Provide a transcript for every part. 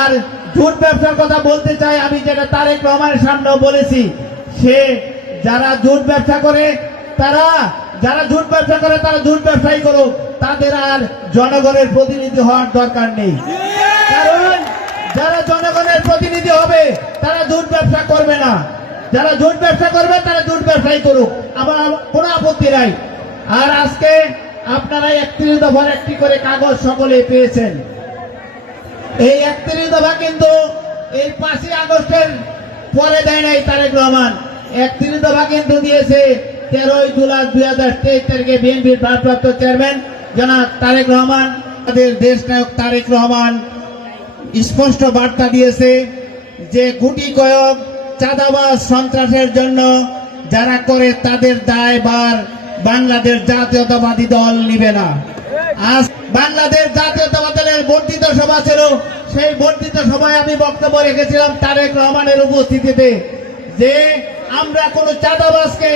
আর jute ব্যবসার কথা বলতে চাই, আমি যেটা তারেক রহমানের সামনেও বলেছি। সে যারা জুট ব্যবসা করে, তারা যারা জুট ব্যবসা করে, তারা জুট ব্যবসায়ী করুক। তাদের আর জনগণের প্রতিনিধি হওয়ার দরকার নেই। কারণ যারা জনগণের প্রতিনিধি হবে, তারা জুট ব্যবসা করবে না। যারা জুট ব্যবসা করবে, তারা জুট ব্যবসাই করুক। আমার কোনো আপত্তি নাই। আর আজকে আপনারা একত্রিশ দফার একটি করে কাগজ সকলে পেয়েছেন। এই একত্রিশ দফা কিন্তু এই পাঁচই আগস্টের পরে দেয় নাই তারেক রহমান। একত্রিশ দফা কিন্তু দিয়েছে তেরোই জুলাই দুই হাজার তেইশ তারিখে বিএনপির ভারপ্রাপ্ত চেয়ারম্যান জনাব তারেক রহমান। আমাদের দেশ নায়ক তারেক রহমান স্পষ্ট বার্তা দিয়েছে যে গুটি কয়েক চাঁদাবাজ সন্ত্রাসের জন্য যারা করে তাদের দায়বার বাংলাদেশ জাতীয়তাবাদী দল নিবে না। আজ বাংলাদেশ জাতীয়তাবাদী দলের বর্ধিত সভা ছিল, সেই বর্ধিত সভায় আমি বক্তব্য রেখেছিলাম তারেক রহমানের উপস্থিতিতে যে আমরা কোনো চাঁদাবাজকে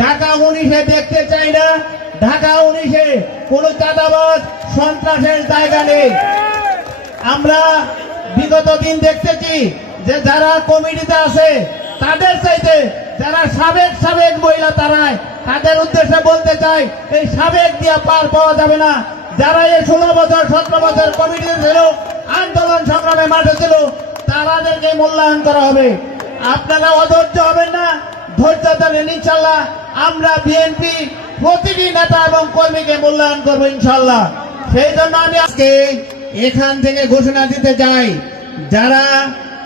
ঢাকা উনিশে দেখতে চাই না, ঢাকা উনিশে কোনো চাঁদাবাজ সন্ত্রাসের জায়গা নেই। আমরা বিগত দিন দেখতেছি যে যারা কমিটিতে আছে, তাদের চাইতে যারা সাবেক সাবেক মহিলা তারাই, তাদের উদ্দেশ্যে বলতে চাই, এই সাবেক দিয়ে পার পাওয়া যাবে না। যারা এই ষোলো বছর, সতেরো বছর কমিটিতে ছিল, আন্দোলন সংগ্রামে মাঠে ছিল, তারাদেরকে মূল্যায়ন করা হবে। আপনারা অধৈর্য হবেন না, ধৈর্য ধরেন ইনশাল্লাহ। আমরা বিএনপি প্রতিটি নেতা এবং কর্মীকে মূল্যায়ন করব, ইনশাল্লাহ। সেই জন্য আমি আজকে এখান থেকে ঘোষণা দিতে চাই, যারা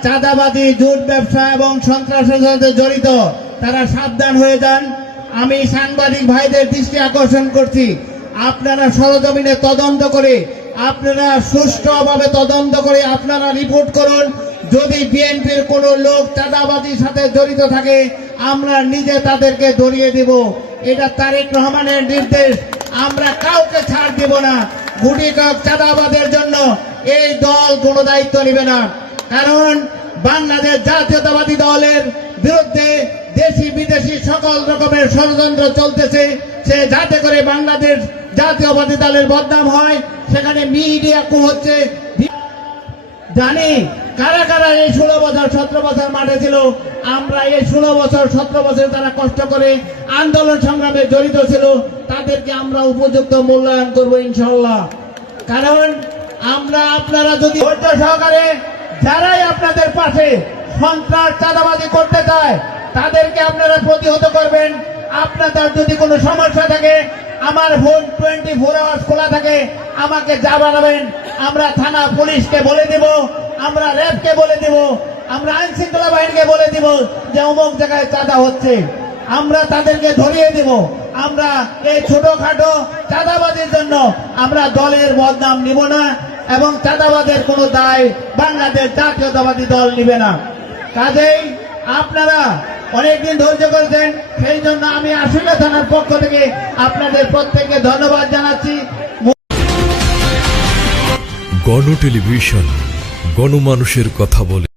চাঁদাবাদী জুট ব্যবসা এবং সন্ত্রাসের সাথে জড়িত, তারা সাবধান হয়ে যান। আমি সাংবাদিক ভাইদের দৃষ্টি আকর্ষণ করছি। আপনারা সরজমিনে তদন্ত করে, আপনারা সুষ্ঠুভাবে তদন্ত করে আপনারা রিপোর্ট করুন। যদি বিএনপির কোনো লোক চাঁদাবাজির সাথে জড়িত থাকে, আমরা নিজে তাদেরকে ধরিয়ে দিব। এটা তারেক রহমানের নির্দেশ। আমরা কাউকে ছাড় দিব না। গুটি কক চাঁদাবাদের জন্য এই দল কোনো দায়িত্ব নেবে না। কারণ বাংলাদেশ জাতীয়তাবাদী দলের বিরুদ্ধে দেশি বিদেশি সকল রকমের ষড়যন্ত্র চলতেছে। সে যাতে করে বাংলাদেশ জাতীয়বাদী দলের বদনাম হয়, সেখানে মিডিয়া কু হচ্ছে জানি কারা কারা এই ষোলো বছর, সতেরো বছর মাঠে ছিল। আমরা এই ষোলো বছর, সতেরো বছর তারা কষ্ট করে আন্দোলন সংগ্রামে জড়িত ছিল। তাদেরকে আমরা উপযুক্ত মূল্যায়ন করব ইনশাল্লাহ কারণ আমরা আপনারা যদি ধৈর্য সহকারে যারাই আপনাদের পাশে সন্ত্রাস, চাঁদাবাজি করতে চায়, তাদেরকে আপনারা প্রতিহত করবেন। আপনাদের যদি কোনো সমস্যা থাকে, আমার ফোন টোয়েন্টি ফোর আওয়ার্স খোলা থাকে, আমাকে যা বানাবেন, আমরা থানা পুলিশকে বলে দিব, আমরা র্যাবকে বলে দিব, আমরা আইন শৃঙ্খলা বাহিনীকে বলে দিব যে অমুক জায়গায় চাঁদা হচ্ছে। আমরা তাদেরকে ধরিয়ে দিব। আমরা এই ছোটখাটো চাঁদাবাজির জন্য আমরা দলের বদনাম নিব না। এবং চাঁদাবাদের কোনো দায় বাংলাদেশ জাতীয়তাবাদী দল নিবে না। কাজেই আপনারা অনেকদিন ধৈর্য করেছেন সেই জন্য আমি আশুলিয়া থানার পক্ষ থেকে আপনাদের প্রত্যেককে ধন্যবাদ জানাচ্ছি। গণ টেলিভিশন, গণমানুষের কথা বলে।